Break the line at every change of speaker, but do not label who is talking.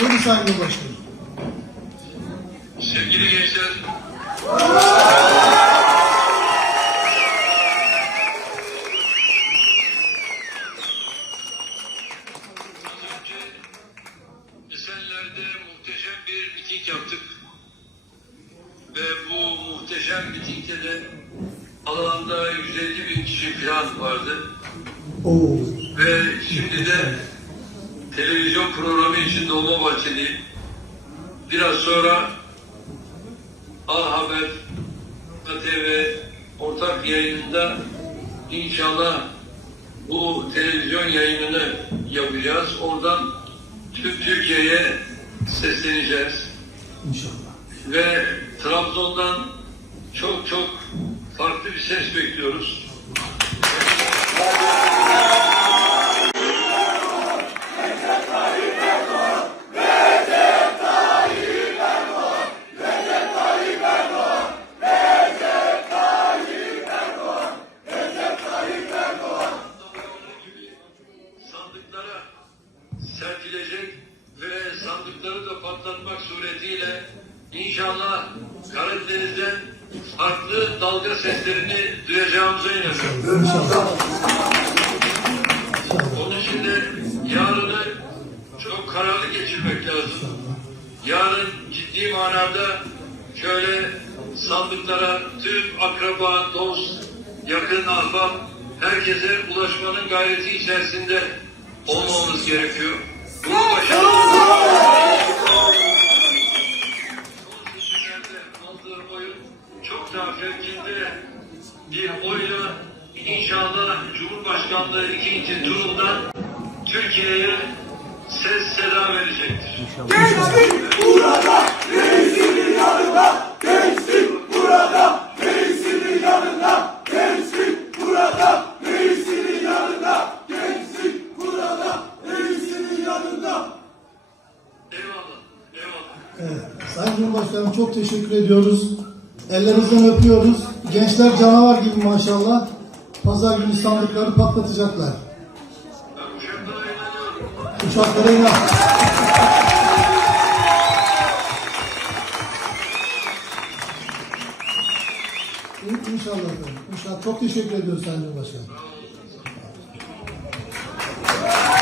Buyurun Sayın Cumhurbaşkanım.
Sevgili gençler, Esenler'de muhteşem bir miting yaptık. Ve bu muhteşem mitingde de alanda 150 bin kişi falan vardı.
Oo.
Ve şimdi de televizyon programı için Dolmabahçe'deyim. Biraz sonra A Haber, ATV ortak yayınında inşallah bu televizyon yayınını yapacağız. Oradan tüm Türkiye'ye sesleneceğiz.
İnşallah.
Ve Trabzon'dan çok çok farklı bir ses bekliyoruz. Ve sandıkları da patlatmak suretiyle inşallah Karadeniz'den farklı dalga seslerini duyacağımıza inanıyorum. Onun için de yarını çok kararlı geçirmek lazım. Yarın ciddi manada şöyle sandıklara tüm akraba, dost, yakın ahbap herkese ulaşmanın gayreti içerisinde olmamız gerekiyor. İnşallah Cumhurbaşkanlığı ikinci Türkiye'ye ses seda verecektir.
Gençlik
Evet. Sayın Cumhurbaşkanım çok teşekkür ediyoruz. Ellerinizden öpüyoruz. Gençler canavar gibi maşallah. Pazar günü sandıkları patlatacaklar.
Uşaklara
inan. İnşallah efendim. İnşallah. Çok teşekkür ediyoruz Sayın Cumhurbaşkanım.